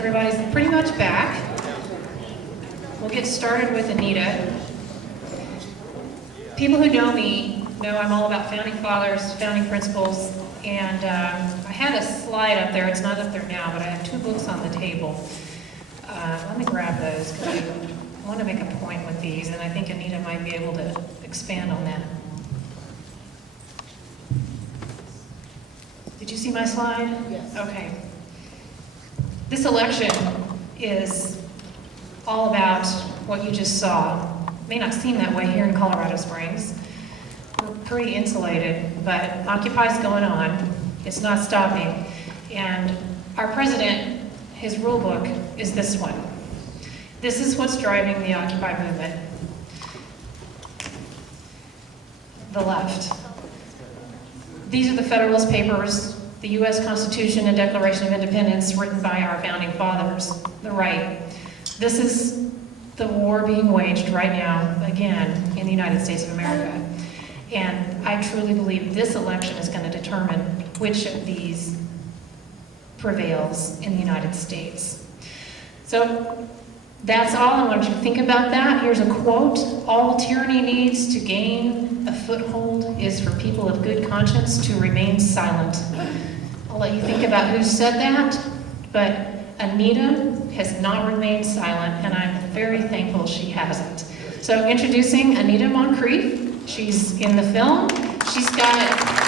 Everybody's pretty much back. We'll get started with Anita. People who know me know I'm all about founding fathers, founding principles, and I had a slide up there. It's not up there now, but I have 2 books on the table. Let me grab those because I want to make a point with these, and I think Anita might be able to expand on that. Did you see my slide? Yes. Okay. This election is all about what you just saw. It may not seem that way here in Colorado Springs. We're pretty insulated, but Occupy's going on. It's not stopping. And our president, his rule book is this one. This is what's driving the Occupy movement. The left. These are the Federalist Papers, the U.S. Constitution and Declaration of Independence written by our founding fathers. The right. This is the war being waged right now, again, in the United States of America. And I truly believe this election is going to determine which of these prevails in the United States. So that's all. I want you to think about that. Here's a quote. All tyranny needs to gain a foothold is for people of good conscience to remain silent. I'll let you think about who said that, but Anita has not remained silent, and I'm very thankful she hasn't. So introducing Anita MonCrief. She's in the film. She's got...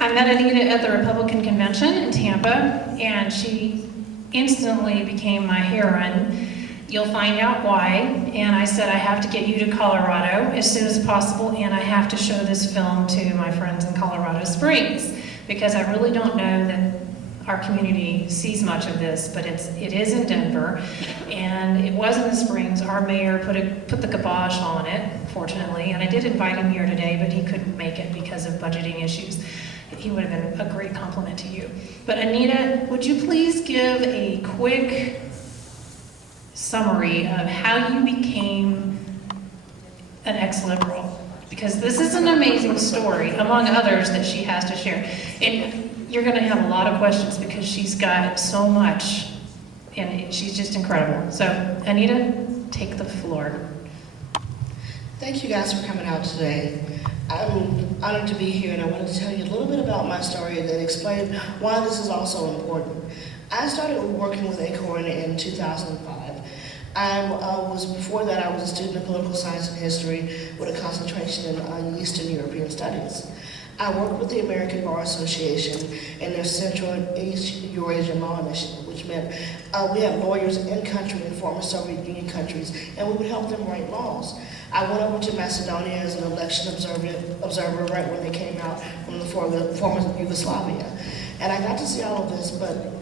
I met Anita at the Republican convention in Tampa, and she instantly became my heroine. You'll find out why. And I said, I have to get you to Colorado as soon as possible, and I have to show this film to my friends in Colorado Springs, because I really don't know that our community sees much of this, but it is in Denver, and it was in the Springs. Our mayor put the kibosh on it, fortunately, and I did invite him here today, but he couldn't make it because of budgeting issues. He would have been a great compliment to you. But Anita, would you please give a quick summary of how you became an ex-liberal? Because this is an amazing story, among others, that she has to share. And you're going to have a lot of questions because she's got so much, and she's just incredible. So, Anita, take the floor. Thank you guys for coming out today. I'm honored to be here, and I wanted to tell you a little bit about my story and then explain why this is also important. I started working with ACORN in 2005. Before that, I was a student of political science and history with a concentration in Eastern European studies. I worked with the American Bar Association and their Central and East Eurasian Law Initiative, which meant we had lawyers in country in former Soviet Union countries, and we would help them write laws. I went over to Macedonia as an election observer right when they came out from the former Yugoslavia. And I got to see all of this, but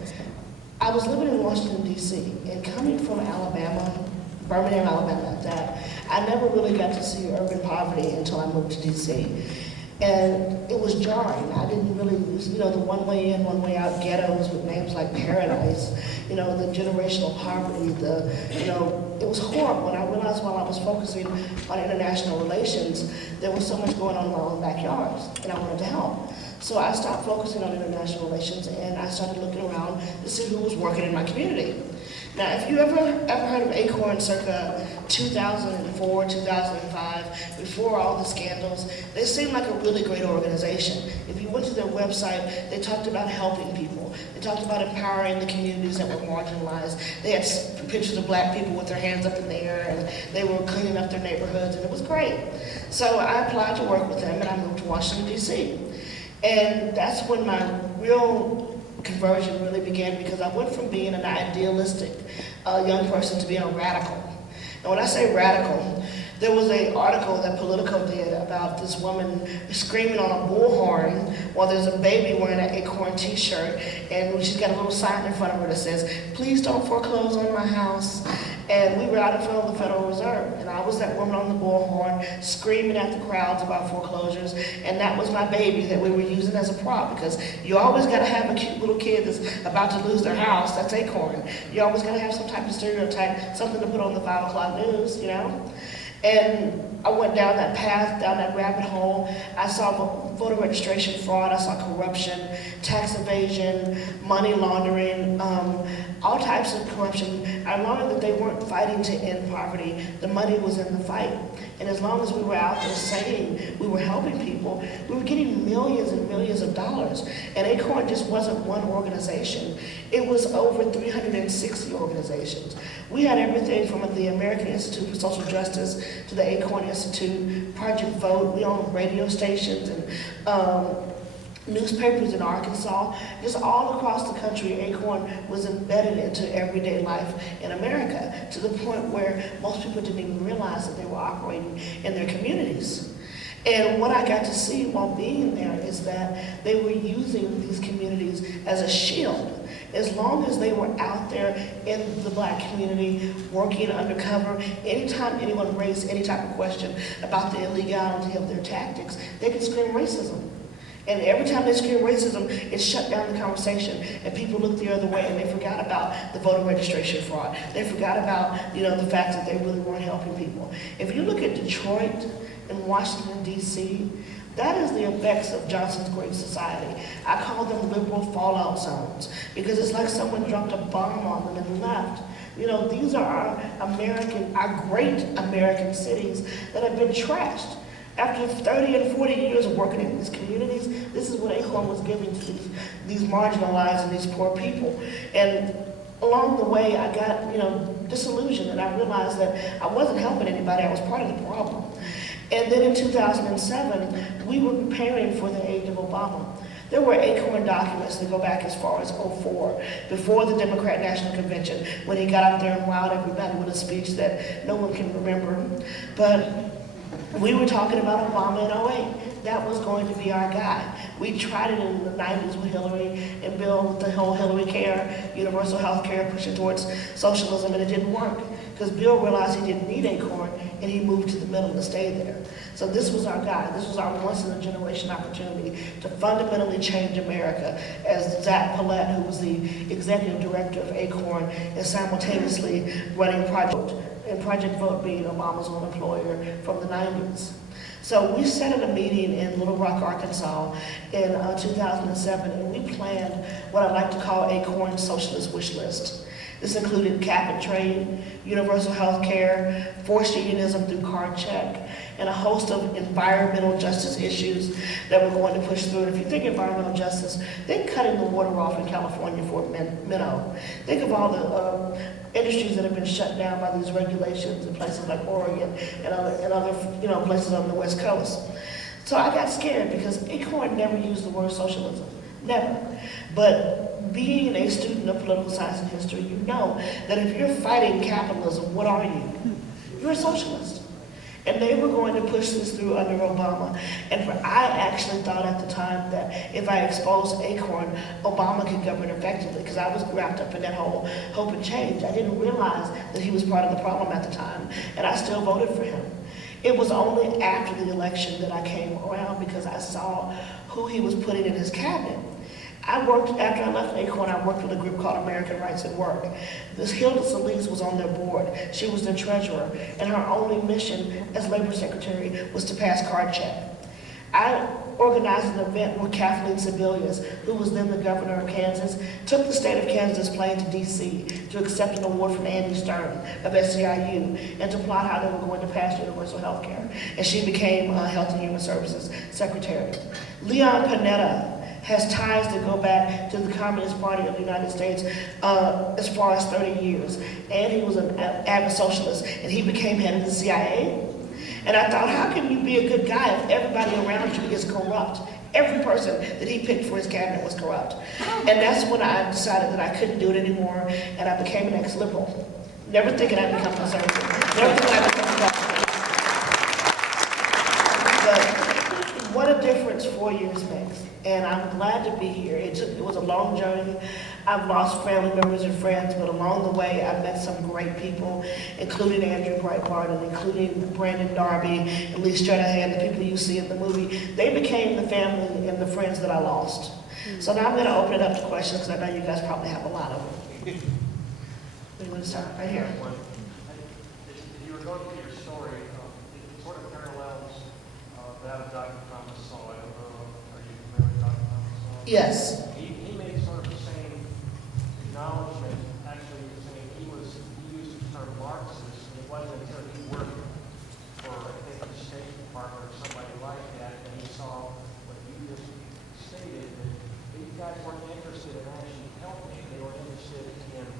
I was living in Washington, D.C., and coming from Alabama, Birmingham, Alabama at that, I never really got to see urban poverty until I moved to D.C. And it was jarring. I didn't really, the one way in, one way out ghettos with names like Paradise, the generational poverty, it was horrible. And I realized while I was focusing on international relations, there was so much going on in my own backyards, and I wanted to help. So I stopped focusing on international relations, and I started looking around to see who was working in my community. Now, if you ever heard of ACORN circa 2004, 2005, before all the scandals, they seemed like a really great organization. If you went to their website, they talked about helping people. They talked about empowering the communities that were marginalized. They had pictures of black people with their hands up in the air, and they were cleaning up their neighborhoods, and it was great. So I applied to work with them, and I moved to Washington, D.C. And that's when my real conversion really began, because I went from being an idealistic young person to being a radical. And when I say radical, there was an article that Politico did about this woman screaming on a bullhorn while there's a baby wearing an ACORN t-shirt, and she's got a little sign in front of her that says, "Please don't foreclose on my house." And we were out in front of the Federal Reserve, and I was that woman on the bullhorn screaming at the crowds about foreclosures, and that was my baby that we were using as a prop, because you always got to have a cute little kid that's about to lose their house. That's ACORN. You always got to have some type of stereotype, something to put on the 5 o'clock news, And I went down that path, down that rabbit hole. I saw voter registration fraud, I saw corruption, tax evasion, money laundering, all types of corruption. I learned that they weren't fighting to end poverty. The money was in the fight. And as long as we were out there saying we were helping people, we were getting millions and millions of dollars. And ACORN just wasn't one organization. It was over 360 organizations. We had everything from the American Institute for Social Justice to the ACORN Institute, Project Vote. We owned radio stations and newspapers in Arkansas. Just all across the country, ACORN was embedded into everyday life in America, to the point where most people didn't even realize that they were operating in their communities. And what I got to see while being there is that they were using these communities as a shield. As long as they were out there in the black community, working undercover, anytime anyone raised any type of question about the illegality of their tactics, they could scream racism. And every time they scream racism, it shut down the conversation, and people looked the other way, and they forgot about the voter registration fraud. They forgot about, the fact that they really weren't helping people. If you look at Detroit and Washington, D.C., that is the effects of Johnson's Great Society. I call them liberal fallout zones, because it's like someone dropped a bomb on them and left. These are our great American cities that have been trashed. After 30 and 40 years of working in these communities, this is what ACORN was giving to these marginalized and these poor people. And along the way, I got, disillusioned, and I realized that I wasn't helping anybody. I was part of the problem. And then in 2007, we were preparing for the age of Obama. There were ACORN documents that go back as far as 2004, before the Democrat National Convention, when he got up there and wowed everybody with a speech that no one can remember. But we were talking about Obama in 2008. That was going to be our guy. We tried it in the 90s with Hillary and Bill with the whole Hillary Care, universal health care, pushing towards socialism, and it didn't work. Because Bill realized he didn't need ACORN, and he moved to the middle and stayed there. So this was our guy. This was our once-in-a-generation opportunity to fundamentally change America, as Zach Paulette, who was the executive director of ACORN, is simultaneously running Project Vote being Obama's own employer from the 90s. So we sat at a meeting in Little Rock, Arkansas in 2007, and we planned what I like to call ACORN Socialist Wish List. This included cap and trade, universal health care, forced unionism through card check, and a host of environmental justice issues that we're going to push through. And if you think environmental justice, think cutting the water off in California for minnow. Think of all the industries that have been shut down by these regulations in places like Oregon and other places on the West Coast. So I got scared because ACORN never used the word socialism, never. But being a student of political science and history, you know that if you're fighting capitalism, what are you? You're a socialist. And they were going to push this through under Obama. And I actually thought at the time that if I exposed ACORN, Obama could govern effectively, because I was wrapped up in that whole hope and change. I didn't realize that he was part of the problem at the time, and I still voted for him. It was only after the election that I came around, because I saw who he was putting in his cabinet. After I left ACORN, I worked with a group called American Rights at Work. This Hilda Solis was on their board. She was their treasurer, and her only mission as labor secretary was to pass card check. I organized an event where Kathleen Sebelius, who was then the governor of Kansas, took the state of Kansas plane to D.C. to accept an award from Andy Stern of SEIU and to plot how they were going to pass universal health care. And she became Health and Human Services Secretary. Leon Panetta has ties that go back to the Communist Party of the United States as far as 30 years. And he was an avid socialist, and he became head of the CIA. And I thought, how can you be a good guy if everybody around you is corrupt? Every person that he picked for his cabinet was corrupt. And that's when I decided that I couldn't do it anymore, and I became an ex-liberal. Never thinking I'd become conservative. Never thinking I'd become Republican. But what a difference 4 years makes. And I'm glad to be here. It was a long journey. I've lost family members and friends, but along the way, I've met some great people, including Andrew Breitbart and including Brandon Darby and Lee Stranahan, the people you see in the movie. They became the family and the friends that I lost. So now I'm going to open it up to questions, because I know you guys probably have a lot of them. We want to start right here. You were going through your story. It sort of Dr. Thomas Sowell. I don't know, are you familiar with Dr. Thomas Sowell? Yes. He made sort of the same acknowledgement. Actually, he used the term Marxist, and it wasn't until he worked for, I think, the State Department or somebody like that, and he saw what you just stated, that these guys weren't interested in actually helping. They were interested in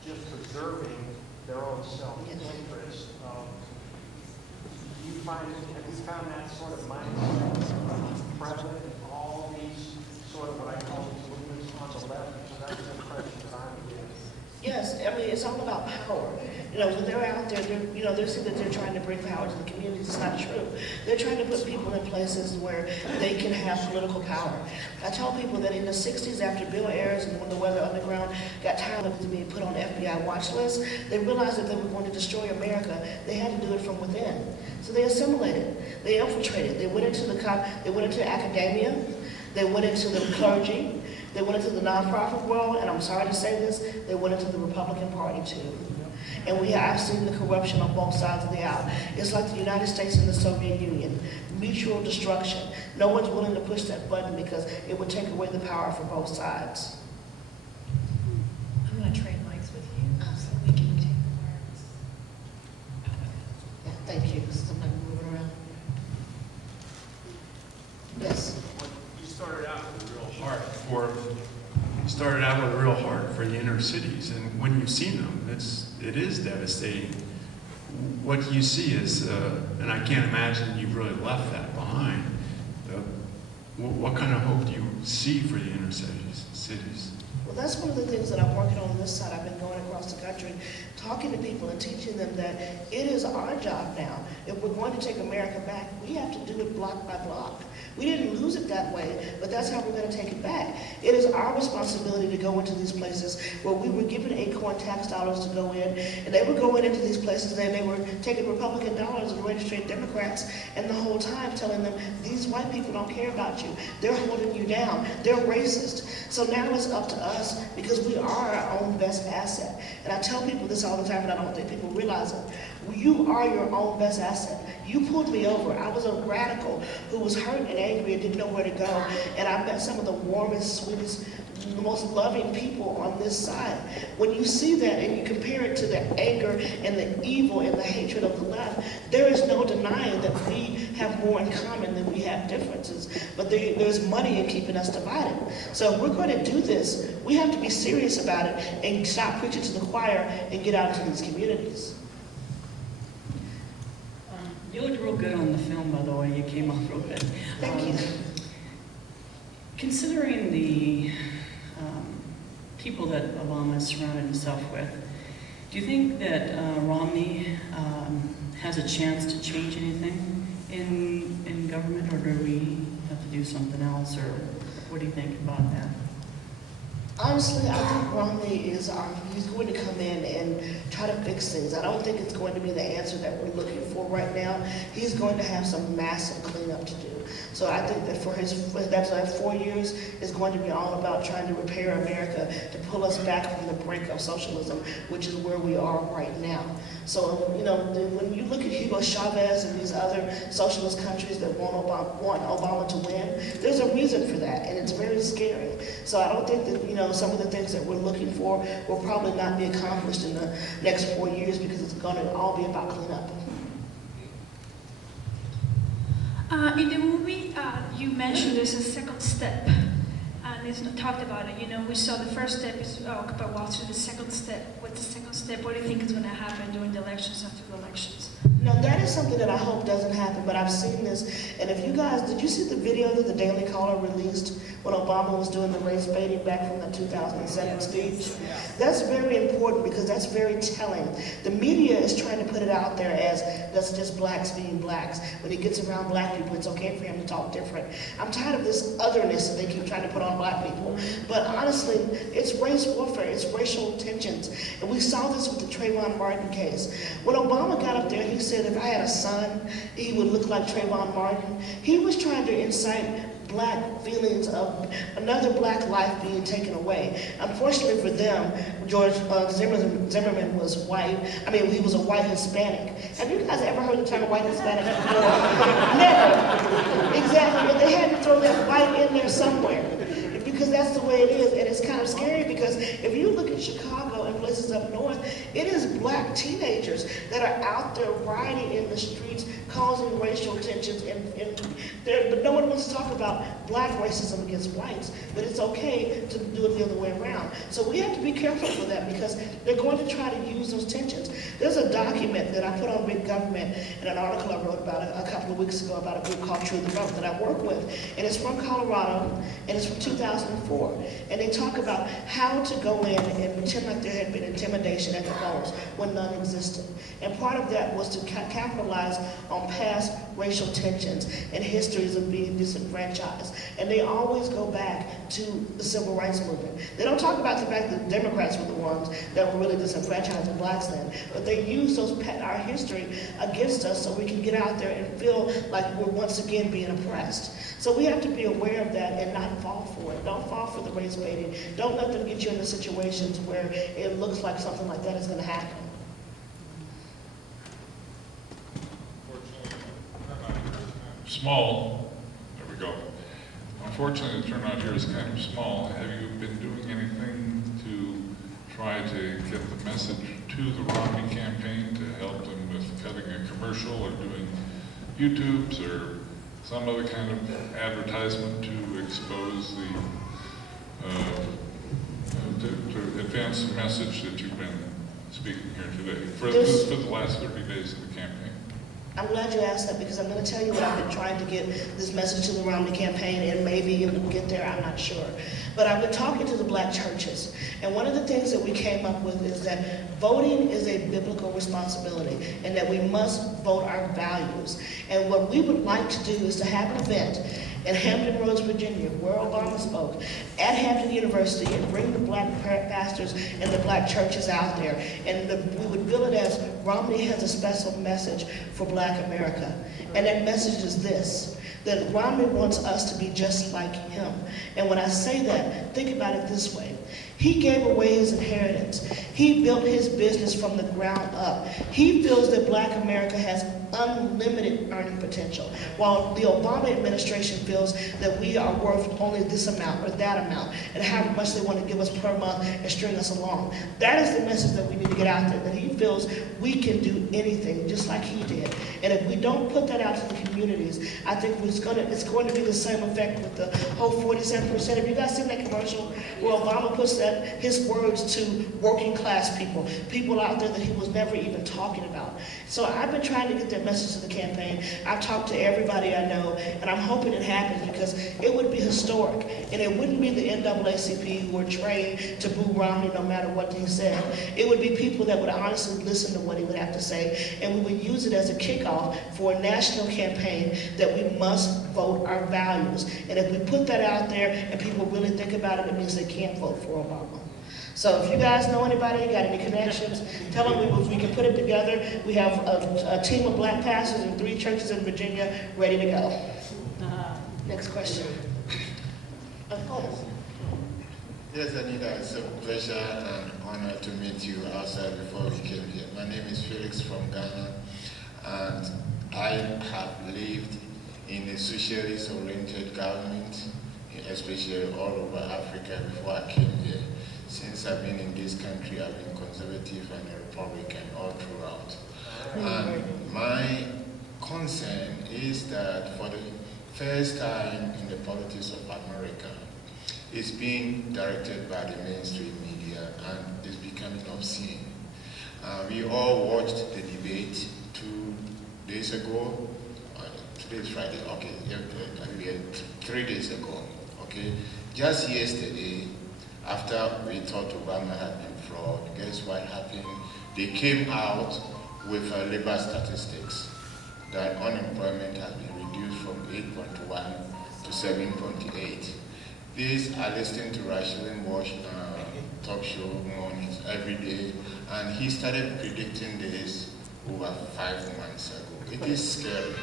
just preserving their own self-interest. Have you found that sort of mindset prevalent in all these sort of what I call these movements on the left? Because that's the impression that I'm getting. Yes, I mean, it's all about power. You know, when they're out there, they're saying that they're trying to bring power to the communities. It's not true. They're trying to put people in places where they can have political power. I tell people that in the 60s, after Bill Ayers and when the Weather Underground got tired of being put on FBI watch lists, they realized that they were going to destroy America. They had to do it from within. So they assimilated. They infiltrated. They went into academia. They went into the clergy. They went into the nonprofit world, and I'm sorry to say this, they went into the Republican Party too. And I've seen the corruption on both sides of the aisle. It's like the United States and the Soviet Union, mutual destruction. No one's willing to push that button because it would take away the power from both sides. I'm going to trade mics with you so we can take the Yeah, thank you. Somebody moving around. Yes. You started out with a real heart for the inner cities, and when you've seen them, it is devastating. What you see is, and I can't imagine you've really left that behind. What kind of hope do you see for the inner cities? Well, that's one of the things that I'm working on this side. I've been going across the country, talking to people and teaching them that it is our job now. If we're going to take America back, we have to do it block by block. We didn't lose it that way, but that's how we're going to take it back. It is our responsibility to go into these places where we were given ACORN tax dollars to go in, and they were going into these places and they were taking Republican dollars and registering Democrats, and the whole time telling them, these white people don't care about you. They're holding you down. They're racist. So now it's up to us because we are our own best asset. And I tell people this all the time, and I don't think people realize it. You are your own best asset. You pulled me over. I was a radical who was hurt and angry and didn't know where to go. And I met some of the warmest, sweetest, the most loving people on this side. When you see that and you compare it to the anger and the evil and the hatred of the left, there is no denying that we have more in common than we have differences. But there's money in keeping us divided. So if we're going to do this, we have to be serious about it and stop preaching to the choir and get out into these communities. You looked real good on the film, by the way. You came off real good. Thank you. Considering the people that Obama surrounded himself with, do you think that Romney has a chance to change anything in government, or do we have to do something else, or what do you think about that? Honestly, I think Romney he's going to come in and try to fix things. I don't think it's going to be the answer that we're looking for right now. He's going to have some massive cleanup to do. So I think that for that 4 years is going to be all about trying to repair America, to pull us back from the brink of socialism, which is where we are right now. So, when you look at Hugo Chavez and these other socialist countries that want Obama to win, there's a reason for that, and it's very scary. So I don't think that, some of the things that we're looking for will probably not be accomplished in the next 4 years because it's going to all be about cleanup. In the movie, you mentioned there's a second step, and it's not talked about it. We saw the first step is Occupy Wall Street. The second step, what's the second step? What do you think is going to happen during the elections, after the elections? No, that is something that I hope doesn't happen, but I've seen this. And if you guys, did you see the video that the Daily Caller released when Obama was doing the race baiting back from the 2007 speech? That's very important because that's very telling. The media is trying to put it out there as that's just blacks being blacks. When he gets around black people, it's okay for him to talk different. I'm tired of this otherness that they keep trying to put on black people. But honestly, it's race warfare, it's racial tensions. And we saw this with the Trayvon Martin case. When Obama got up there, he said if I had a son, he would look like Trayvon Martin. He was trying to incite black feelings of another black life being taken away. Unfortunately for them, George Zimmerman was white. He was a white Hispanic. Have you guys ever heard the term white Hispanic before? Never. in there somewhere. Because that's the way it is, and it's kind of scary because if you look at Chicago and places up north, it is black teenagers that are out there rioting in the streets, causing racial tensions, but no one wants to talk about black racism against whites, but it's okay to do it the other way around. So we have to be careful with that because they're going to try to use those tensions. There's a document that I put on Big Government in an article I wrote about a couple of weeks ago about a group called True the Vote that I work with, and it's from Colorado, and it's from 2004, and they talk about how to go in and pretend like there had been intimidation at the polls when none existed. And part of that was to capitalize on past racial tensions and histories of being disenfranchised. And they always go back to the civil rights movement. They don't talk about the fact that Democrats were the ones that were really disenfranchising blacks then, but they use our history against us so we can get out there and feel like we're once again being oppressed. So we have to be aware of that and not fall for it. Don't fall for the race baiting. Don't let them get you into situations where it looks like something like that is going to happen. Small, there we go. Unfortunately, the turnout here is kind of small. Have you been doing anything to try to get the message to the Romney campaign to help them with cutting a commercial or doing YouTubes or some other kind of advertisement to expose to advance the message that you've been speaking here today for the last 30 days of the campaign? I'm glad you asked that because I'm going to tell you what I've been trying to get this message to the Romney campaign, and maybe it will get there, I'm not sure. But I've been talking to the black churches, and one of the things that we came up with is that voting is a biblical responsibility, and that we must vote our values. And what we would like to do is to have an event in Hampton Roads, Virginia, where Obama spoke, at Hampton University, and bring the black pastors and the black churches out there. And we would bill it as Romney has a special message for black America. And that message is this, that Romney wants us to be just like him. And when I say that, think about it this way. He gave away his inheritance. He built his business from the ground up. He feels that black America has unlimited earning potential, while the Obama administration feels that we are worth only this amount or that amount, and how much they want to give us per month and string us along. That is the message that we need to get out there, that he feels we can do anything just like he did. And if we don't put that out to the communities, I think it's going to be the same effect with the whole 47%. Have you guys seen that commercial where Obama puts his words to working class people out there that he was never even talking about? So I've been trying to get that message to the campaign. I've talked to everybody I know, and I'm hoping it happens because it would be historic. And it wouldn't be the NAACP who were trained to boo Romney no matter what he said. It would be people that would honestly listen to what he would have to say, and we would use it as a kickoff for a national campaign that we must vote our values. And if we put that out there and people really think about it, it means they can't vote for Obama. So if you guys know anybody, got any connections, tell them we can put it together. We have a team of black pastors in 3 churches in Virginia ready to go. Next question. Yes, Anita, it's a pleasure and honor to meet you outside before we came here. My name is Felix from Ghana, and I have lived in a socialist-oriented government, especially all over Africa before I came here. Since I've been in this country, I've been conservative and a Republican all throughout. And my concern is that for the first time in the politics of America, it's being directed by the mainstream media and it's becoming obscene. We all watched the debate 2 days ago. Today is Friday, okay, 3 days ago, okay. Just yesterday, after we thought Obama had been fraud, guess what happened? They came out with labor statistics that unemployment has been reduced from 8.1 to 7.8. These are listening to Rashidin Walsh talk show mornings every day, and he started predicting this over 5 months ago. It is scary.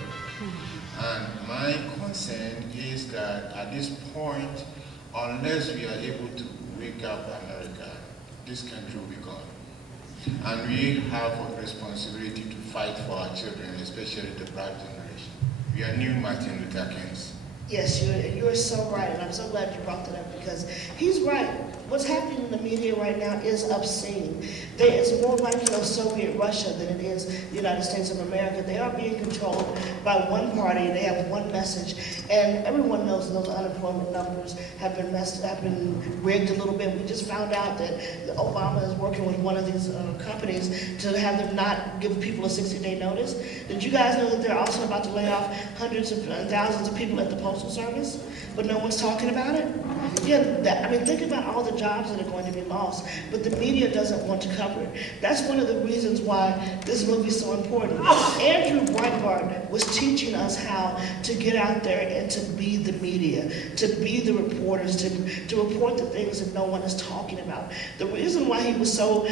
And my concern is that at this point, unless we are able to wake up America, this country will be gone. And we have a responsibility to fight for our children, especially the black generation. We are new Martin Luther Kings. Yes, you're so right, and I'm so glad you brought that up because he's right. What's happening in the media right now is obscene. There is more like Soviet Russia than it is the United States of America. They are being controlled by one party. They have one message, and everyone knows those unemployment numbers have been rigged a little bit. We just found out that Obama is working with one of these companies to have them not give people a 60-day notice. Did you guys know that they're also about to lay off hundreds of thousands of people at the Postal Service, but no one's talking about it? Yeah, think about all the jobs that are going to be lost, but the media doesn't want to cover it. That's one of the reasons why this movie is so important. Andrew Breitbart was teaching us how to get out there and to be the media, to be the reporters, to report the things that no one is talking about. The reason why he was so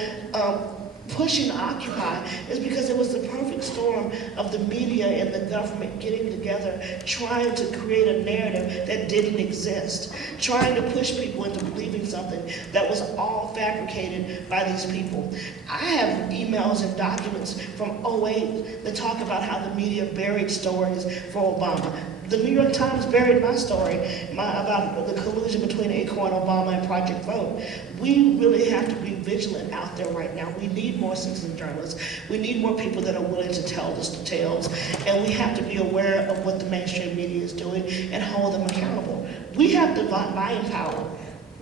pushing Occupy is because it was the perfect storm of the media and the government getting together, trying to create a narrative that didn't exist, trying to push people into believing something that was all fabricated by these people. I have emails and documents from '08 that talk about how the media buried stories for Obama. The New York Times buried my story about the collusion between ACORN, Obama, and Project Vote. We really have to be vigilant out there right now. We need more citizen journalists. We need more people that are willing to tell the tales. And we have to be aware of what the mainstream media is doing and hold them accountable. We have the buying power.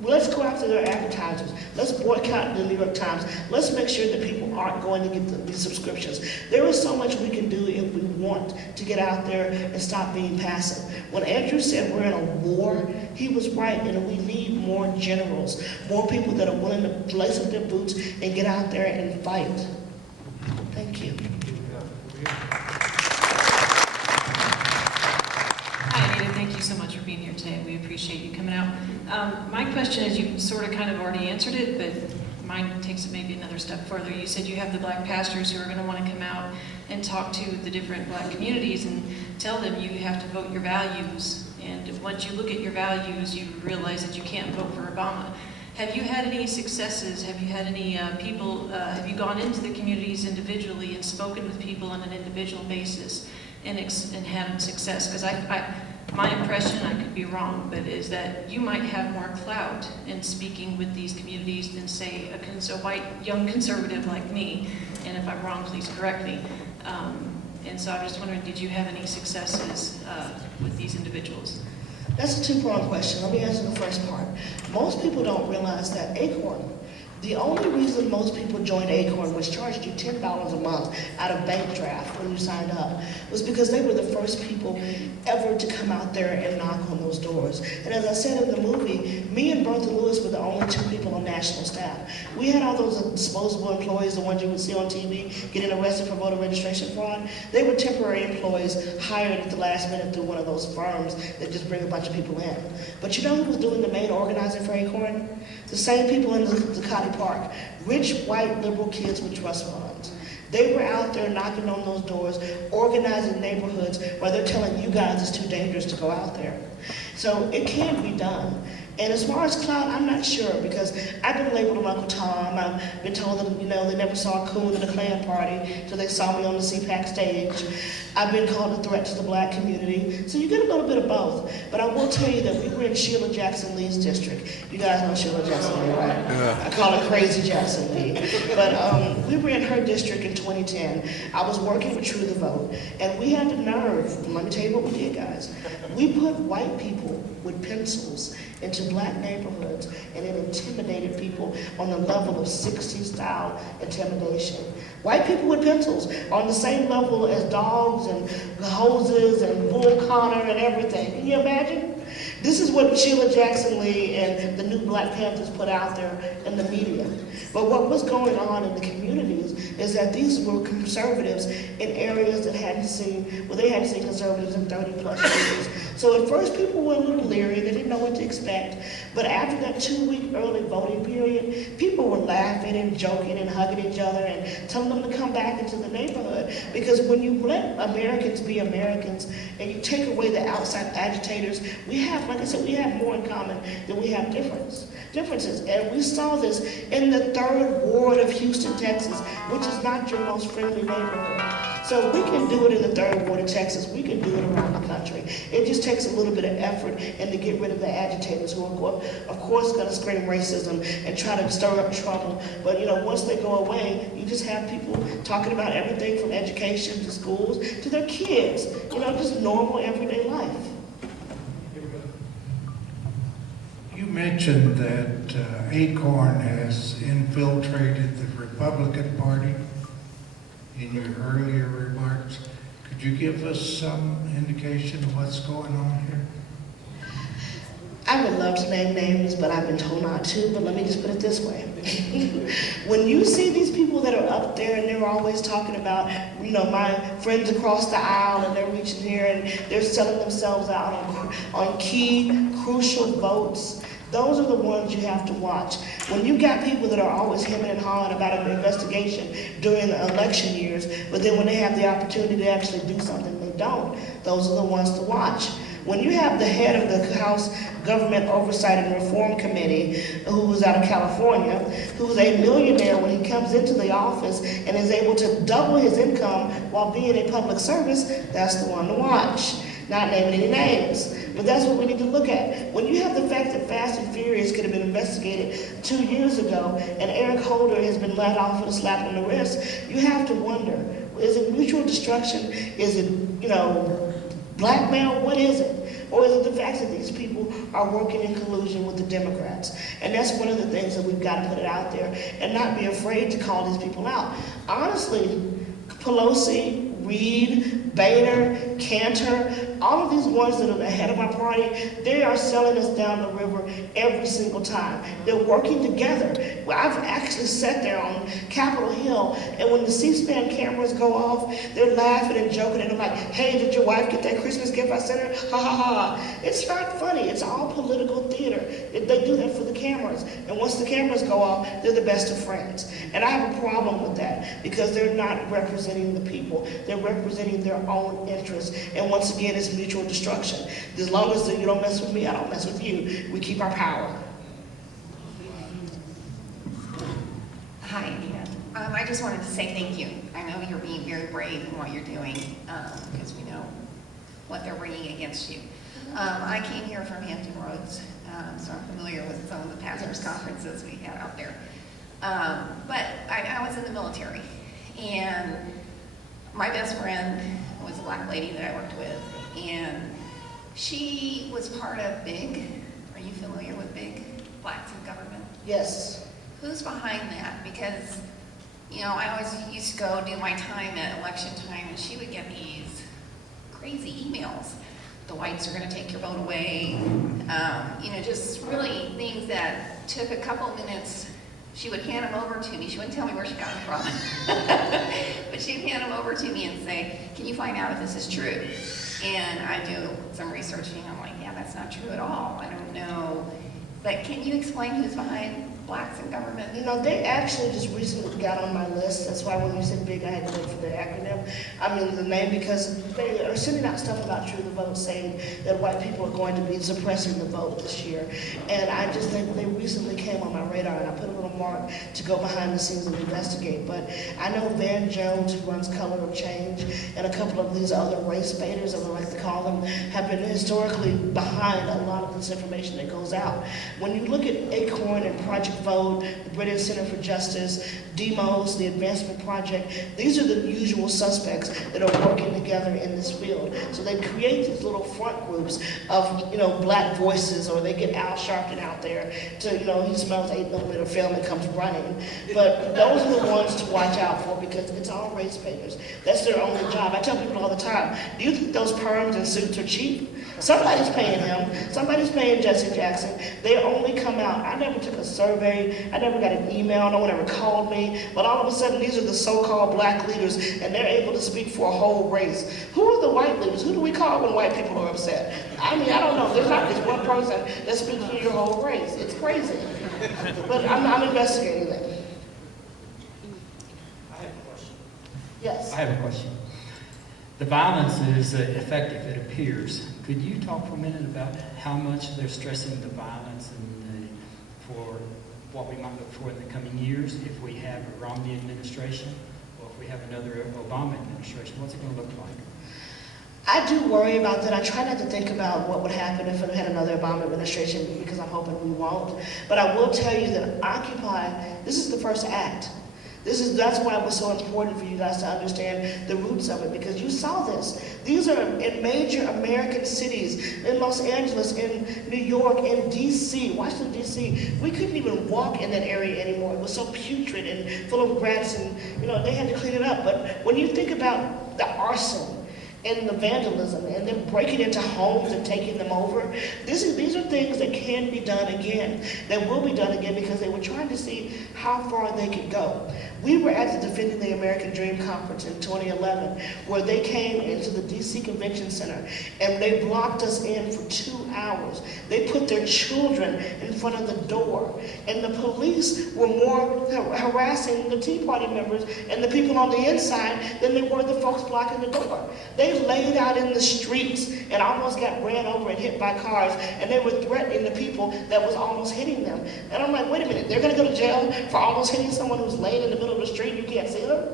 Let's go after their advertisers. Let's boycott the New York Times. Let's make sure that people aren't going to get these subscriptions. There is so much we can do if we want to get out there and stop being passive. When Andrew said we're in a war, he was right, and we need more generals, more people that are willing to lace up their boots and get out there and fight. Thank you. Hi, Anita. Thank you so much for being here today. We appreciate you coming out. My question is, you sort of kind of already answered it, but mine takes it maybe another step further. You said you have the black pastors who are going to want to come out and talk to the different black communities and tell them you have to vote your values. And once you look at your values, you realize that you can't vote for Obama. Have you had any successes? Have you had any people, have you gone into the communities individually and spoken with people on an individual basis and had success? Because my impression, I could be wrong, but is that you might have more clout in speaking with these communities than, say, a white young conservative like me. And if I'm wrong, please correct me. And so I'm just wondering, did you have any successes with these individuals? That's a two-pronged question. Let me answer the first part. Most people don't realize that ACORN, the only reason most people joined ACORN, which charged you $10 a month out of bank draft when you signed up, was because they were the first people ever to come out there and knock on those doors. And as I said in the movie, me and Bertha Lewis were the only two people on national staff. We had all those disposable employees, the ones you would see on TV, getting arrested for voter registration fraud. They were temporary employees hired at the last minute through one of those firms that just bring a bunch of people in. But you know who was doing the main organizing for ACORN? The same people in the Zuccotti Park, rich white liberal kids with trust funds. They were out there knocking on those doors, organizing neighborhoods where they're telling you guys it's too dangerous to go out there. So it can be done. And as far as clout, I'm not sure, because I've been labeled an Uncle Tom. I've been told that, they never saw a coon in a Klan party till they saw me on the CPAC stage. I've been called a threat to the black community. So you get a little bit of both. But I will tell you that we were in Sheila Jackson Lee's district. You guys know Sheila Jackson Lee, right? Yeah. I call her Crazy Jackson Lee. But we were in her district in 2010. I was working with True the Vote. And we had the nerve, let me tell you what we did, guys. We put white people with pencils into black neighborhoods, and it intimidated people on the level of 60s-style intimidation. White people with pencils on the same level as dogs and hoses and Bull Connor and everything. Can you imagine? This is what Sheila Jackson Lee and the new Black Panthers put out there in the media. But what was going on in the communities is that these were conservatives in areas that they hadn't seen conservatives in 30 plus years. So at first people were a little leery, they didn't know what to expect. But after that 2-week early voting period, people were laughing and joking and hugging each other and telling them to come back into the neighborhood. Because when you let Americans be Americans and you take away the outside agitators, we have, like I said, we have more in common than we have differences. And we saw this in the 3rd Ward of Houston, Texas, which is not your most friendly neighborhood. So we can do it in the 3rd Ward of Texas. We can do it around the country. It it just takes a little bit of effort and to get rid of the agitators who are, of course, going to scream racism and try to stir up trouble. But, once they go away, you just have people talking about everything from education to schools to their kids, just normal everyday life. You mentioned that ACORN has infiltrated the Republican Party in your earlier remarks. Could you give us some indication of what's going on here? I would love to name names, but I've been told not to, but let me just put it this way. When you see these people that are up there and they're always talking about, my friends across the aisle, and they're reaching here and they're selling themselves out on key, crucial votes, those are the ones you have to watch. When you got people that are always hemming and hawing about an investigation during the election years, but then when they have the opportunity to actually do something, they don't, those are the ones to watch. When you have the head of the House Government Oversight and Reform Committee, who was out of California, who's a millionaire when he comes into the office and is able to double his income while being in public service, that's the one to watch. Not naming any names, but that's what we need to look at. When you have the fact that Fast and Furious could have been investigated 2 years ago and Eric Holder has been let off with a slap on the wrist, you have to wonder, is it mutual destruction? Is it, blackmail? What is it? Or is it the fact that these people are working in collusion with the Democrats? And that's one of the things that we've got to put it out there and not be afraid to call these people out. Honestly, Pelosi, Reid, Boehner, Cantor, all of these ones that are the head of our party, they are selling us down the river every single time. They're working together. Well, I've actually sat there on Capitol Hill, and when the C-SPAN cameras go off, they're laughing and joking, and they're like, hey, did your wife get that Christmas gift I sent her? Ha ha ha. It's not funny. It's all political theater. They do that for the cameras. And once the cameras go off, they're the best of friends. And I have a problem with that because they're not representing the people. They're representing their own interests. And once again, it's mutual destruction. As long as you don't mess with me, I don't mess with you. We keep our power. Hi, Anita. I just wanted to say thank you. I know you're being very brave in what you're doing because we know what they're bringing against you. I came here from Hampton Roads, so I'm familiar with some of the pastors' conferences we had out there. But I was in the military, and my best friend was a black lady that I worked with, and she was part of BIG. Are you familiar with BIG? Blacks in Government? Yes. Who's behind that? Because, I always used to go do my time at election time, and she would get these crazy emails. The whites are going to take your vote away. Just really things that took a couple minutes. She would hand them over to me. She wouldn't tell me where she got them from. But she'd hand them over to me and say, can you find out if this is true? And I do some researching. I'm like, yeah, that's not true at all. I don't know. But can you explain who's behind Blacks in Government? They actually just recently got on my list. That's why when you said BIG, I had to look for the acronym. The name, because they are sending out stuff about True the Vote saying that white people are going to be suppressing the vote this year. And I just think they recently came on my radar, and I put a little mark to go behind the scenes and investigate. But I know Van Jones, who runs Color of Change, and a couple of these other race baiters, as I like to call them, have been historically behind a lot of this information that goes out. When you look at ACORN and Project Vote, the British Center for Justice, DEMOS, the Advancement Project, these are the usual suspects that are working together in this field. So they create these little front groups of, black voices, or they get Al Sharpton out there to, he smells 8mm film and comes running. But those are the ones to watch out for because it's all race baiters. That's their only job. I tell people all the time, do you think those perms and suits are cheap? Somebody's paying him. Somebody's paying Jesse Jackson. They only come out. I never took a survey. I never got an email. No one ever called me. But all of a sudden, these are the so-called black leaders, and they're able to speak for a whole race. Who are the white leaders? Who do we call when white people are upset? I don't know. There's not this one person that speaks for your whole race. It's crazy. But I'm investigating that. I have a question. Yes. I have a question. The violence is effective, it appears. Could you talk for a minute about how much they're stressing the violence for what we might look for in the coming years if we have a Romney administration or if we have another Obama administration? What's it going to look like? I do worry about that. I try not to think about what would happen if we had another Obama administration, because I'm hoping we won't. But I will tell you that Occupy, this is the first act. That's why it was so important for you guys to understand the roots of it, because you saw this. These are in major American cities, in Los Angeles, in New York, in DC, Washington DC. We couldn't even walk in that area anymore. It was so putrid and full of rats, and they had to clean it up. But when you think about the arson and the vandalism and them breaking into homes and taking them over, these are things that can be done again, that will be done again, because they were trying to see how far they could go. We were at the Defending the American Dream Conference in 2011, where they came into the DC Convention Center and they blocked us in for 2 hours. They put their children in front of the door, and the police were more harassing the Tea Party members and the people on the inside than they were the folks blocking the door. They laid out in the streets and almost got ran over and hit by cars, and they were threatening the people that was almost hitting them. And I'm like, wait a minute, they're going to go to jail for almost hitting someone who's laying in the middle of the street and you can't see them?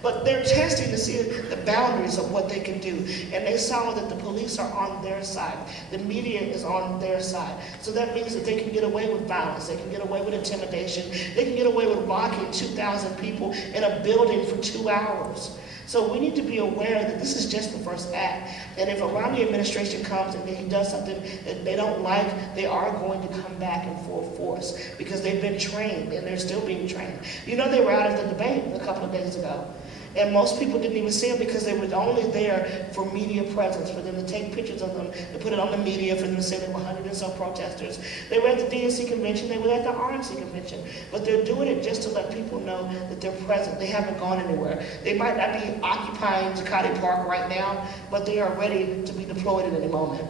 But they're testing to see the boundaries of what they can do. And they saw that the police are on their side. The media is on their side. So that means that they can get away with violence. They can get away with intimidation. They can get away with locking 2,000 people in a building for 2 hours. So we need to be aware that this is just the first act. And if a Romney administration comes and he does something that they don't like, they are going to come back in full force, because they've been trained and they're still being trained. They were out at the debate a couple of days ago. And most people didn't even see them, because they were only there for media presence, for them to take pictures of them, to put it on the media, for them to say there were 100 and so protesters. They were at the DNC convention, they were at the RNC convention, but they're doing it just to let people know that they're present. They haven't gone anywhere. They might not be occupying Zuccotti Park right now, but they are ready to be deployed at any moment.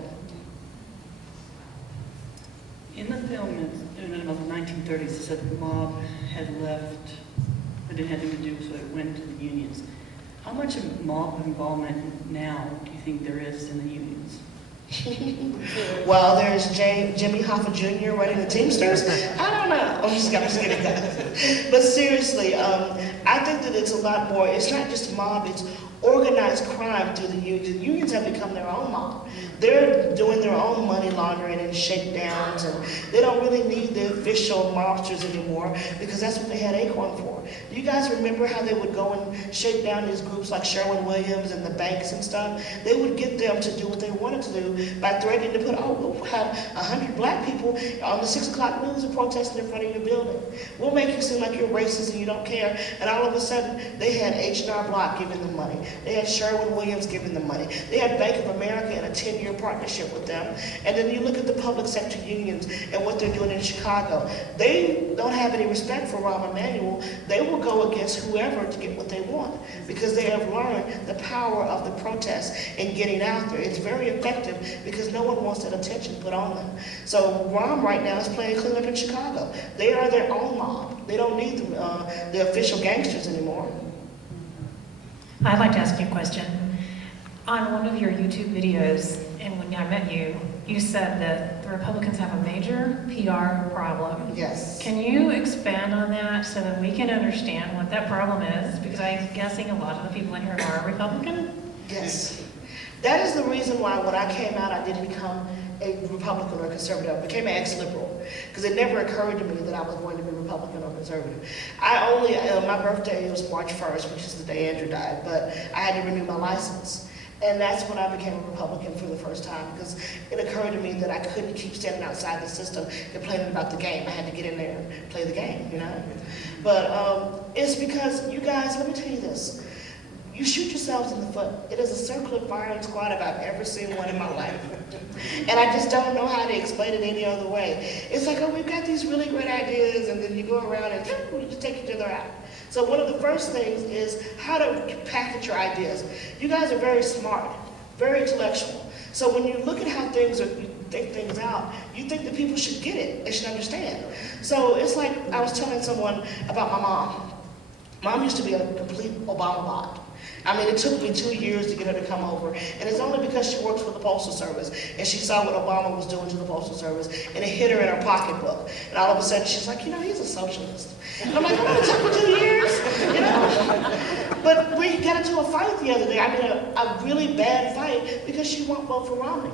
In the film, in the 1930s, it said the mob had left. It didn't have anything to do, so it went to the unions. How much mob involvement now do you think there is in the unions? Well, there's Jimmy Hoffa Jr. running the Teamsters. I don't know. I'm just kidding, guys. But seriously, I think that it's a lot more. It's not just mob, it's organized crime through the unions. Unions have become their own mob. They're doing their own money laundering and shakedowns, and they don't really need the official mobsters anymore, because that's what they had ACORN for. Do you guys remember how they would go and shake down these groups like Sherwin-Williams and the banks and stuff? They would get them to do what they wanted to do by threatening to put, we'll have 100 black people on the 6 o'clock news and protesting in front of your building. We'll make you seem like you're racist and you don't care. And all of a sudden, they had H&R Block giving them money. They had Sherwin-Williams giving them money. They had Bank of America and a 10-year partnership with them. And then you look at the public sector unions and what they're doing in Chicago. They don't have any respect for Rahm Emanuel. They will go against whoever to get what they want, because they have learned the power of the protest and getting out there. It's very effective, because no one wants that attention put on them. So Rahm right now is playing cleanup in Chicago. They are their own mob. They don't need the official gangsters anymore. I'd like to ask you a question. On one of your YouTube videos, and when I met you, you said that the Republicans have a major PR problem. Yes. Can you expand on that so that we can understand what that problem is? Because I'm guessing a lot of the people in here are Republican. Yes. That is the reason why when I came out, I didn't become a Republican or conservative. I became an ex-liberal, because it never occurred to me that I was going to be Republican or conservative. My birthday was March 1st, which is the day Andrew died, but I had to renew my license. And that's when I became a Republican for the first time, because it occurred to me that I couldn't keep standing outside the system complaining about the game. I had to get in there and play the game, But it's because, you guys, let me tell you this. You shoot yourselves in the foot. It is a circular firing squad if I've ever seen one in my life. And I just don't know how to explain it any other way. It's like, we've got these really great ideas, and then you go around and you just take each other out. So one of the first things is how to package your ideas. You guys are very smart, very intellectual. So when you look at how things are, you think things out, you think that people should get it, they should understand. So it's like I was telling someone about my mom. Mom used to be a complete Obama bot. I mean, it took me 2 years to get her to come over, and it's only because she works for the Postal Service, and she saw what Obama was doing to the Postal Service, and it hit her in her pocketbook. And all of a sudden, she's like, you know, he's a socialist. And I'm like, oh, it took me 2 years, you know? But we got into a fight the other day. I mean, a really bad fight because she won't vote for Romney.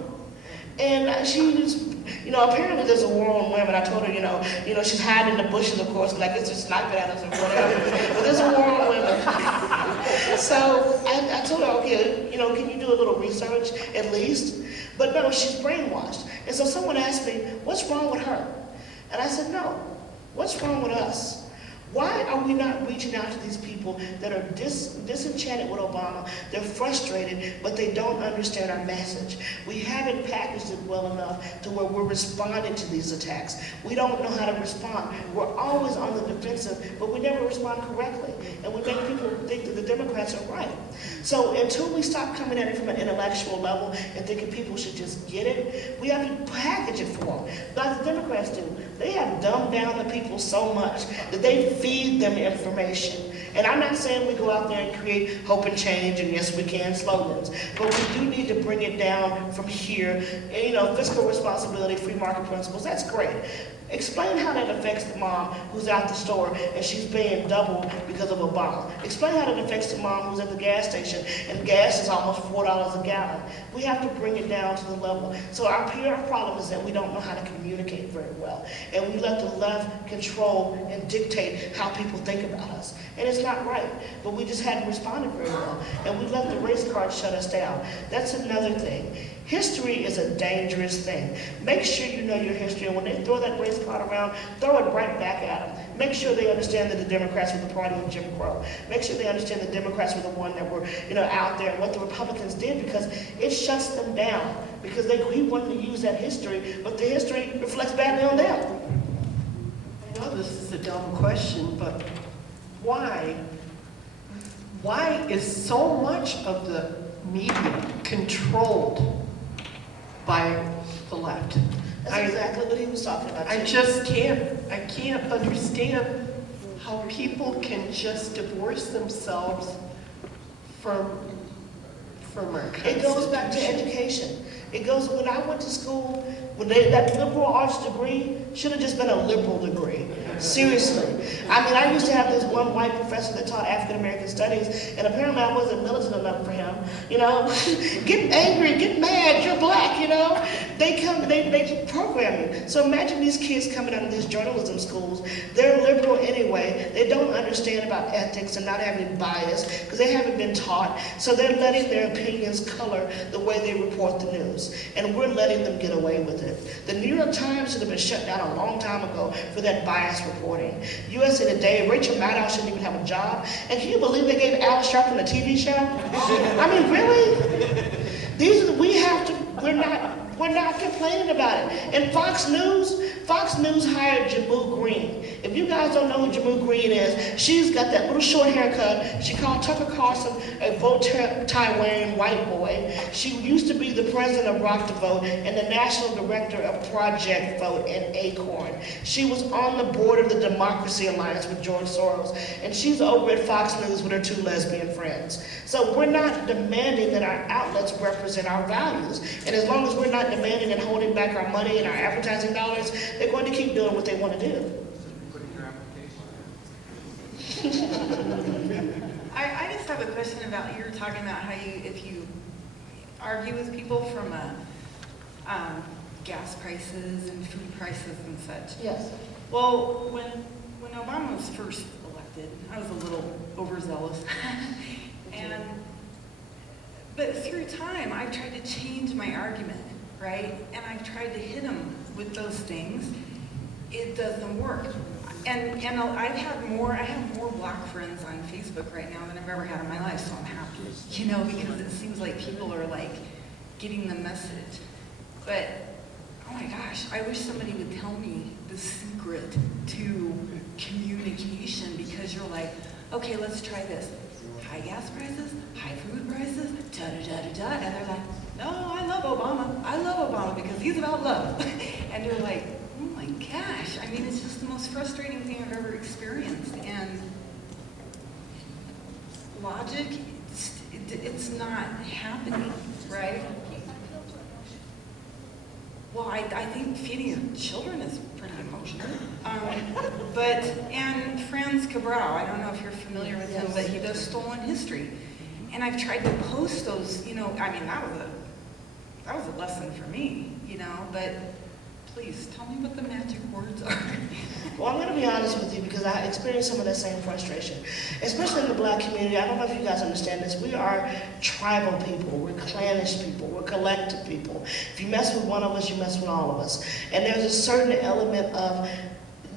And she was, you know, apparently there's a war on women. I told her, you know, she's hiding in the bushes, of course, like it's just sniping at us or whatever. But there's a war on women. So I told her, okay, you know, can you do a little research at least? But no, she's brainwashed. And so someone asked me, what's wrong with her? And I said, no, what's wrong with us? Why are we not reaching out to these people that are disenchanted with Obama? They're frustrated, but they don't understand our message. We haven't packaged it well enough to where we're responding to these attacks. We don't know how to respond. We're always on the defensive, but we never respond correctly. And we make people think that the Democrats are right. So until we stop coming at it from an intellectual level and thinking people should just get it, we have to package it for them. Like the Democrats do. They have dumbed down the people so much that they feed them information. And I'm not saying we go out there and create hope and change and yes we can slogans, but we do need to bring it down from here. And, you know, fiscal responsibility, free market principles, that's great. Explain how that affects the mom who's out the store and she's paying double because of Obama. Explain how that affects the mom who's at the gas station and gas is almost $4 a gallon. We have to bring it down to the level. So our problem is that we don't know how to communicate very well. And we let the left control and dictate how people think about us. And it's not right. But we just hadn't responded very well. And we let the race card shut us down. That's another thing. History is a dangerous thing. Make sure you know your history, and when they throw that race card around, throw it right back at them. Make sure they understand that the Democrats were the party of Jim Crow. Make sure they understand the Democrats were the one that were, you know, out there, and what the Republicans did, because it shuts them down. Because he wanted to use that history, but the history reflects badly on them. I know this is a dumb question, but why? Why is so much of the media controlled by the left? That's exactly what he was talking about. I can't understand how people can just divorce themselves from our Constitution. It goes back to education. It goes, when I went to school, that liberal arts degree should have just been a liberal degree. Seriously. I mean, I used to have this one white professor that taught African American studies, and apparently I wasn't militant enough for him. You know, get angry, get mad, you're black, you know. They program you. So imagine these kids coming out of these journalism schools. They're liberal anyway. They don't understand about ethics and not having bias because they haven't been taught. So they're letting their opinions color the way they report the news. And we're letting them get away with it. The New York Times should have been shut down a long time ago for that bias reporting. USA Today, Rachel Maddow shouldn't even have a job. And can you believe they gave Al Sharpton a TV show? I mean, really? We're not complaining about it. And Fox News hired Jamu Green. If you guys don't know who Jamu Green is, she's got that little short haircut. She called Tucker Carlson a vote tie-wearing white boy. She used to be the president of Rock the Vote and the national director of Project Vote and ACORN. She was on the board of the Democracy Alliance with George Soros. And she's over at Fox News with her 2 lesbian friends. So we're not demanding that our outlets represent our values. And as long as we're not demanding and holding back our money and our advertising dollars, they're going to keep doing what they want to do. I just have a question about, you were talking about how if you argue with people from gas prices and food prices and such. Yes. Well, when Obama was first elected, I was a little overzealous. But through time, I've tried to change my argument, right? And I've tried to hit him with those things. It doesn't work. And I have more black friends on Facebook right now than I've ever had in my life, so I'm happy, you know, because it seems like people are like getting the message. But oh my gosh, I wish somebody would tell me the secret to communication, because you're like, okay, let's try this. High gas prices, high food prices, da-da-da-da-da, and they're like, no, I love Obama because he's about love. And you're like, oh my gosh, I mean, it's just the most frustrating thing I've ever experienced. And logic, it's not happening, right? Well, I think feeding children is pretty emotional. And Franz Cabral, I don't know if you're familiar with him, but he does stolen history. And I've tried to post those, I mean, that was a lesson for me, but please tell me what the magic words are. Well, I'm going to be honest with you because I experienced some of that same frustration, especially in the Black community. I don't know if you guys understand this. We are tribal people. We're clannish people. We're collective people. If you mess with one of us, you mess with all of us. And there's a certain element of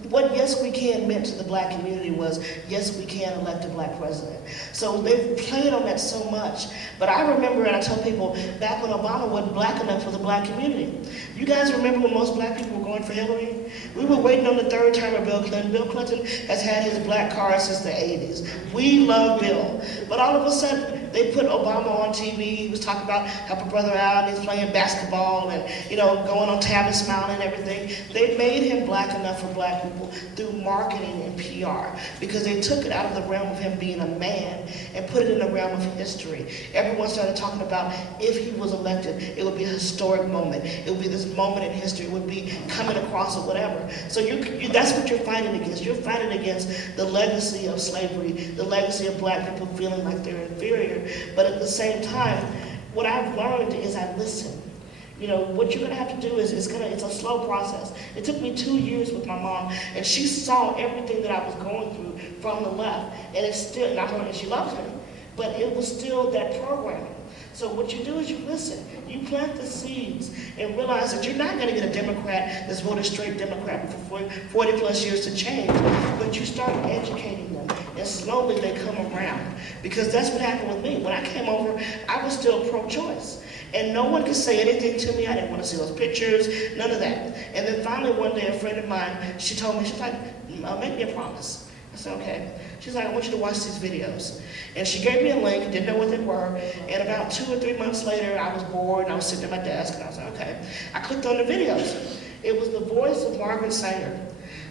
what Yes We Can meant to the Black community was, yes, we can elect a Black president. So they've played on that so much. But I remember, and I tell people, back when Obama wasn't Black enough for the Black community. You guys remember when most Black people were going for Hillary? We were waiting on the third term of Bill Clinton. Bill Clinton has had his Black card since the 80s. We love Bill. But all of a sudden, they put Obama on TV. He was talking about help a brother out, and he's playing basketball and, going on tab and smiling and everything. They made him Black enough for Black people through marketing and PR because they took it out of the realm of him being a man and put it in the realm of history. Everyone started talking about if he was elected, it would be a historic moment. It would be this moment in history. It would be coming across or whatever. So that's what you're fighting against. You're fighting against the legacy of slavery, the legacy of Black people feeling like they're inferior. But at the same time, what I've learned is I listen. What you're gonna have to do is it's a slow process. It took me 2 years with my mom, and she saw everything that I was going through from the left, and it's still, and she loves me, but it was still that programming. So what you do is you listen, you plant the seeds, and realize that you're not gonna get a Democrat that's voted straight Democrat for 40 plus years to change, but you start educating them, and slowly they come around. Because that's what happened with me. When I came over, I was still pro-choice. And no one could say anything to me. I didn't want to see those pictures, none of that. And then finally one day a friend of mine, she told me, she's like, make me a promise. I said, okay. She's like, I want you to watch these videos. And she gave me a link, didn't know what they were. And about 2 or 3 months later, I was bored and I was sitting at my desk and I was like, okay. I clicked on the videos. It was the voice of Margaret Sanger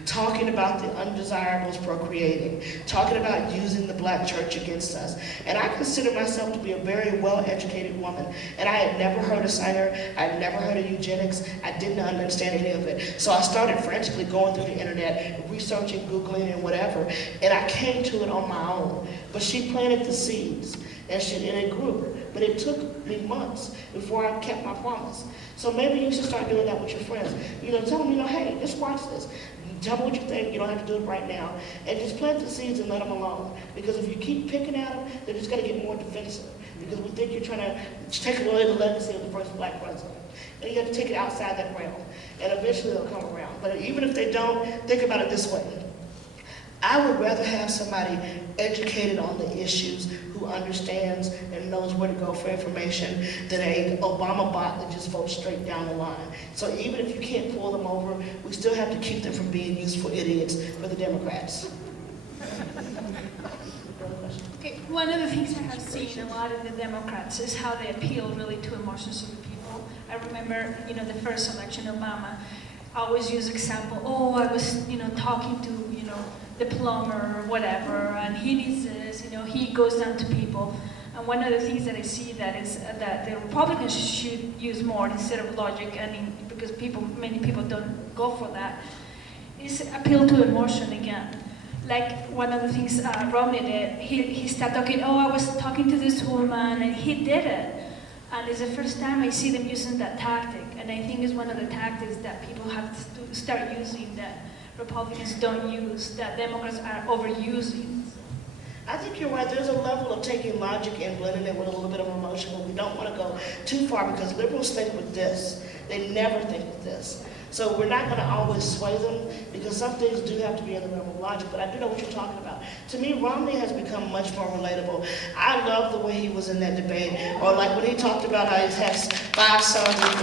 talking about the undesirables procreating, talking about using the Black church against us. And I consider myself to be a very well-educated woman. And I had never heard of Sanger, I had never heard of eugenics, I didn't understand any of it. So I started frantically going through the internet, researching, Googling, and whatever, and I came to it on my own. But she planted the seeds, and it grew. But it took me months before I kept my promise. So maybe you should start doing that with your friends. Tell them, hey, just watch this. Tell me what you think. You don't have to do it right now. And just plant the seeds and let them alone. Because if you keep picking at them, they're just going to get more defensive. Because we think you're trying to take away the legacy of the first Black president. And you have to take it outside that realm. And eventually they'll come around. But even if they don't, think about it this way. I would rather have somebody educated on the issues who understands and knows where to go for information than a Obama bot that just votes straight down the line. So even if you can't pull them over, we still have to keep them from being useful idiots for the Democrats. Okay, one of the things I have seen a lot in the Democrats is how they appeal really to emotions of the people. I remember, the first election, Obama always use example, I was, talking to, the plumber or whatever, and he needs this, he goes down to people. And one of the things that I see that is that the Republicans should use more instead of logic, because many people don't go for that, is appeal to emotion again. Like one of the things Romney did, he started talking, I was talking to this woman, and he did it. And it's the first time I see them using that tactic. And I think it's one of the tactics that people have to start using that Republicans don't use, that Democrats are overusing. I think you're right. There's a level of taking logic and blending it with a little bit of emotion, but we don't want to go too far because liberals think with this. They never think with this. So we're not going to always sway them because some things do have to be in the realm of logic, but I do know what you're talking about. To me, Romney has become much more relatable. I love the way he was in that debate, or like when he talked about how he has 5 sons and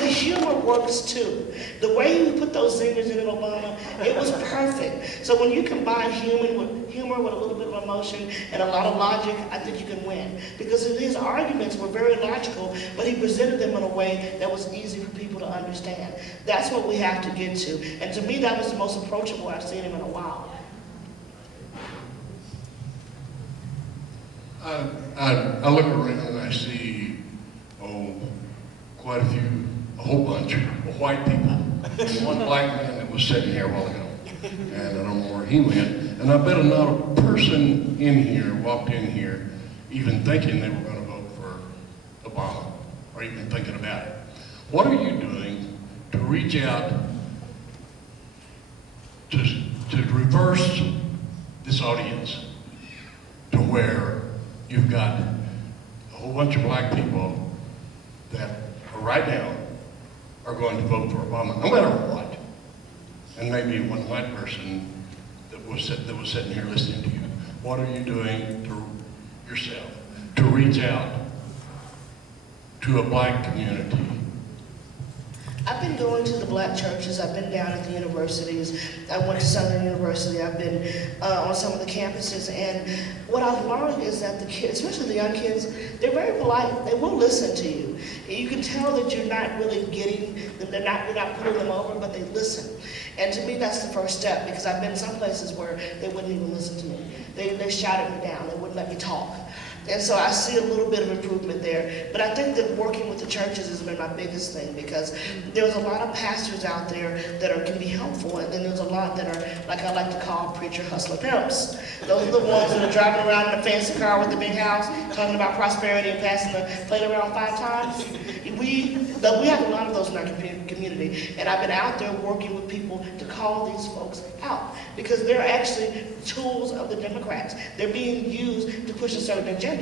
the humor works too. The way he put those zingers in Obama, it was perfect. So when you combine humor with a little bit of emotion and a lot of logic, I think you can win. Because his arguments were very logical, but he presented them in a way that was easy for people to understand. That's what we have to get to. And to me, that was the most approachable I've seen him in a while. I look around and I see, quite a whole bunch of white people, and one black man that was sitting here a while ago, and I don't know where he went, and I bet not a person in here walked in here even thinking they were going to vote for Obama, or even thinking about it. What are you doing to reach out to reverse this audience to where you've got a whole bunch of black people that right now are going to vote for Obama, no matter what, and maybe one white person that was sitting here listening to you? What are you doing to yourself to reach out to a black community? I've been going to the black churches. I've been down at the universities. I went to Southern University. I've been on some of the campuses. And what I've learned is that the kids, especially the young kids, they're very polite. They will listen to you. You can tell that you're not really getting them. You're not putting them over, but they listen. And to me, that's the first step, because I've been some places where they wouldn't even listen to me. They shouted me down. They wouldn't let me talk. And so I see a little bit of improvement there. But I think that working with the churches has been my biggest thing, because there's a lot of pastors out there that can be helpful, and then there's a lot that are, like I like to call, preacher hustler pimps. Those are the ones that are driving around in a fancy car with a big house, talking about prosperity and passing the plate around 5 times. We have a lot of those in our community, and I've been out there working with people to call these folks out, because they're actually tools of the Democrats. They're being used to push a certain agenda.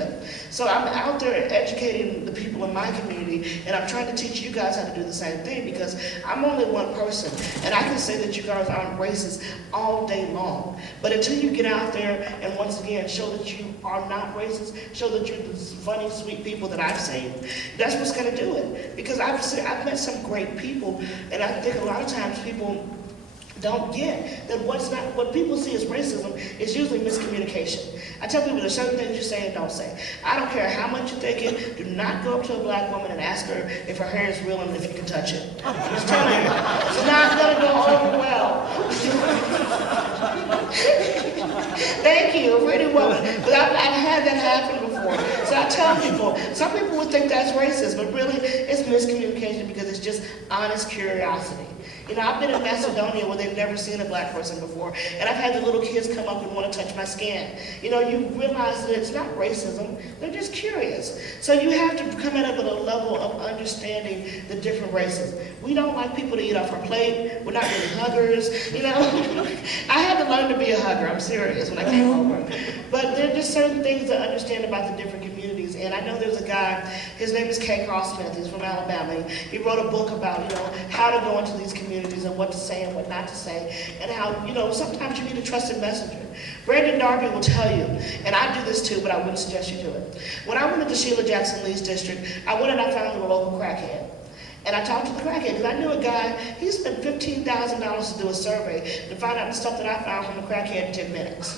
So I'm out there educating the people in my community, and I'm trying to teach you guys how to do the same thing, because I'm only one person, and I can say that you guys aren't racist all day long. But until you get out there and once again show that you are not racist, show that you're the funny, sweet people that I've seen, that's what's going to do it. Because I've met some great people, and I think a lot of times people don't get that what people see as racism is usually miscommunication. I tell people there's certain things you say and don't say. I don't care how much you think it, do not go up to a black woman and ask her if her hair is real and if you can touch it. I'm just telling you, it's not gonna go over well. Thank you, pretty woman. But I've had that happen before. So I tell people, some people would think that's racist, but really it's miscommunication, because it's just honest curiosity. You know, I've been in Macedonia where they've never seen a black person before, and I've had the little kids come up and want to touch my skin. You know, you realize that it's not racism, they're just curious. So you have to come at it with a level of understanding the different races. We don't like people to eat off our plate, we're not really huggers, you know. I had to learn to be a hugger, I'm serious, when I came over. But there are just certain things to understand about the different communities, and I know there's a guy, his name is K. Carl Smith, he's from Alabama. He wrote a book about, you know, how to go into these communities and what to say and what not to say, and how, you know, sometimes you need a trusted messenger. Brandon Darby will tell you, and I do this too, but I wouldn't suggest you do it. When I went into Sheila Jackson Lee's district, I went and I found a local crackhead. And I talked to the crackhead, because I knew a guy, he spent $15,000 to do a survey to find out the stuff that I found from a crackhead in 10 minutes.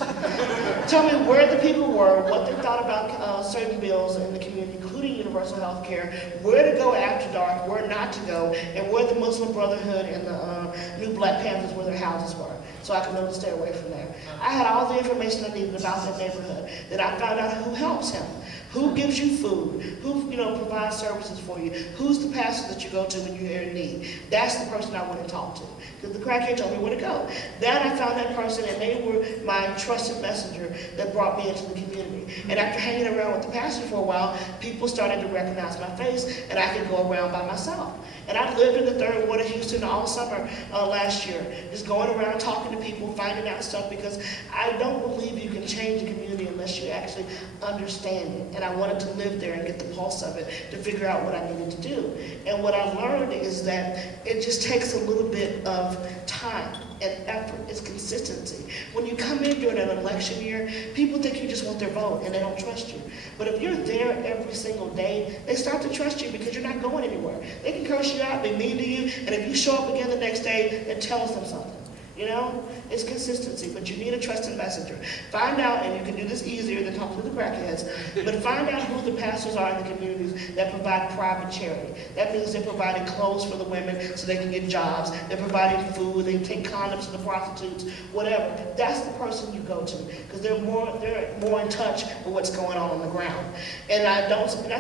Tell me where the people were, what they thought about certain bills in the community, including universal health care, where to go after dark, where not to go, and where the Muslim Brotherhood and the New Black Panthers, where their houses were, so I could know to stay away from there. I had all the information I needed about that neighborhood. Then I found out who helps him, who gives you food, who, you know, provides services for you, who's the pastor that you go to when you're in need. That's the person I went and talked to, because the crackhead told me where to go. Then I found that person, and they were my trusted messenger that brought me into the community. And after hanging around with the pastor for a while, people started to recognize my face, and I could go around by myself. And I lived in the 3rd Ward of Houston all summer last year, just going around talking to people, finding out stuff, because I don't believe you can change a community unless you actually understand it. And I wanted to live there and get the pulse of it to figure out what I needed to do. And what I've learned is that it just takes a little bit of time and effort. It's consistency. When you come in during an election year, people think you just want their vote and they don't trust you. But if you're there every single day, they start to trust you, because you're not going anywhere. They can curse you out, be mean to you, and if you show up again the next day, it tells them something. You know, it's consistency, but you need a trusted messenger. Find out, and you can do this easier than talk to the crackheads, but find out who the pastors are in the communities that provide private charity. That means they're providing clothes for the women so they can get jobs. They're providing food. They take condoms to the prostitutes, whatever. That's the person you go to because they're more in touch with what's going on the ground. And I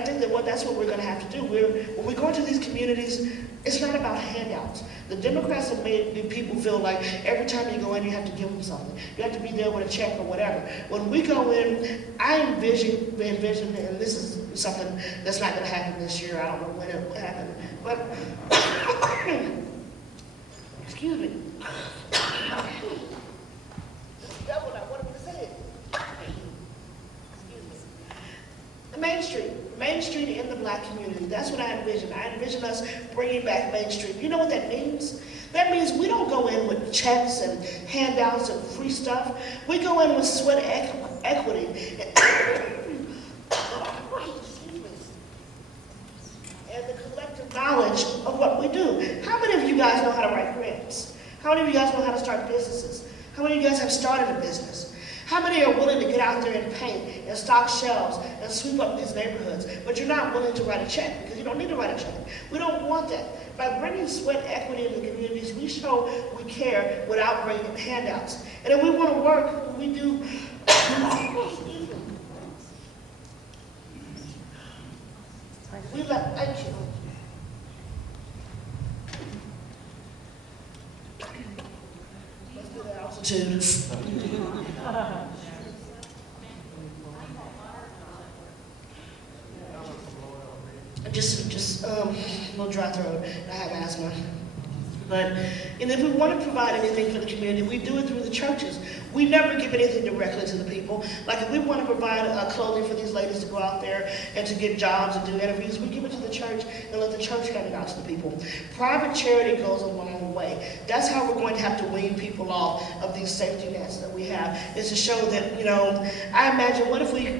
think that that's what we're going to have to do. When we go into these communities, it's not about handouts. The Democrats have made people feel like every time you go in, you have to give them something. You have to be there with a check or whatever. When we go in, I envision, and this is something that's not going to happen this year. I don't know when it will happen, but excuse me. That's what I wanted to say. Excuse me. Main Street in the black community. That's what I envision. I envision us bringing back Main Street. You know what that means? That means we don't go in with checks and handouts and free stuff. We go in with sweat equity. And the collective knowledge of what we do. How many of you guys know how to write grants? How many of you guys know how to start businesses? How many of you guys have started a business? How many are willing to get out there and paint and stock shelves and sweep up these neighborhoods, but you're not willing to write a check because you don't need to write a check. We don't want that. By bringing sweat equity in the communities, we show we care without bringing handouts. And if we want to work, we do. Thank you. Let's do the altitude. Just a little dry throat. I have asthma. But if we want to provide anything for the community, we do it through the churches. We never give anything directly to the people. Like if we want to provide clothing for these ladies to go out there and to get jobs and do interviews, we give it to the church and let the church hand it out to the people. Private charity goes a long way. That's how we're going to have to wean people off of these safety nets that we have, is to show that, I imagine, what if we,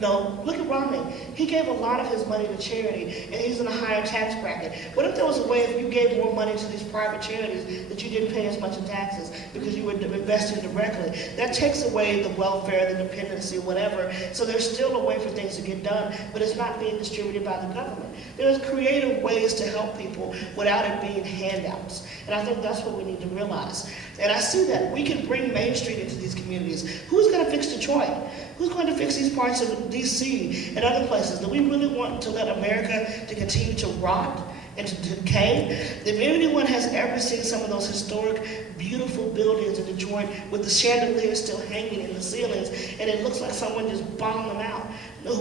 look at Romney. He gave a lot of his money to charity, and he's in a higher tax bracket. What if there was a way if you gave more money to these private charities that you didn't pay as much in taxes because you were investing directly? That takes away the welfare, the dependency, whatever. So there's still a way for things to get done, but it's not being distributed by the government. There's creative ways to help people without it being handouts. And I think that's what we need to realize. And I see that. We can bring Main Street into these communities. Who's going to fix Detroit? Who's going to fix these parts of D.C. and other places? Do we really want to let America to continue to rot and to decay? If anyone has ever seen some of those historic, beautiful buildings in Detroit with the chandeliers still hanging in the ceilings, and it looks like someone just bombed them out,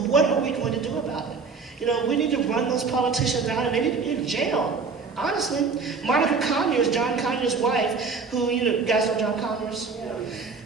what are we going to do about it? We need to run those politicians out, and they need to be in jail. Honestly, Monica Conyers, John Conyers' wife, who, you guys know John Conyers?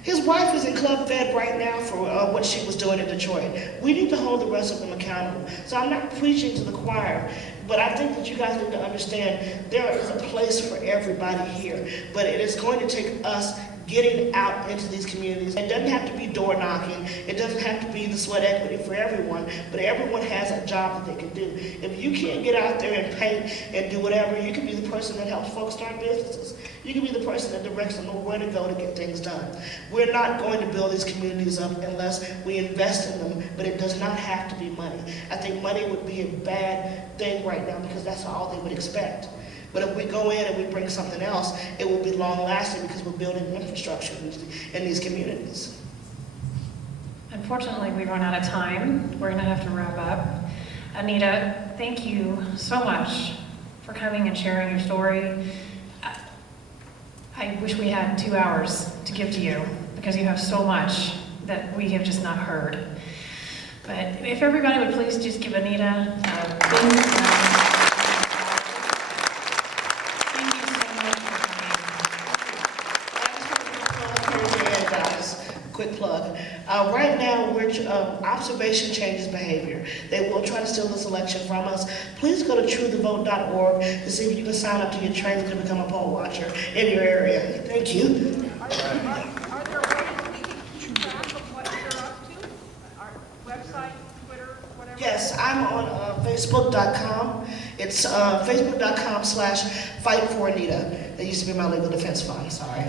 His wife is in Club Fed right now for what she was doing in Detroit. We need to hold the rest of them accountable. So I'm not preaching to the choir, but I think that you guys need to understand there is a place for everybody here. But it is going to take us getting out into these communities. It doesn't have to be door knocking. It doesn't have to be the sweat equity for everyone, but everyone has a job that they can do. If you can't get out there and paint and do whatever, you can be the person that helps folks start businesses. You can be the person that directs them on where to go to get things done. We're not going to build these communities up unless we invest in them, but it does not have to be money. I think money would be a bad thing right now because that's all they would expect. But if we go in and we bring something else, it will be long-lasting because we're building infrastructure in these communities. Unfortunately, we've run out of time. We're going to have to wrap up. Anita, thank you so much for coming and sharing your story. I wish we had 2 hours to give to you because you have so much that we have just not heard. But if everybody would please just give Anita a big round. Quick plug. Right now, observation changes behavior. They will try to steal this election from us. Please go to truethevote.org to see if you can sign up to get trained to become a poll watcher in your area. Thank you. Are there ways we can keep track of what you're up to? Our website, Twitter, whatever? Yes, I'm on Facebook.com. It's facebook.com/fight for Anita. That used to be my legal defense fund, sorry.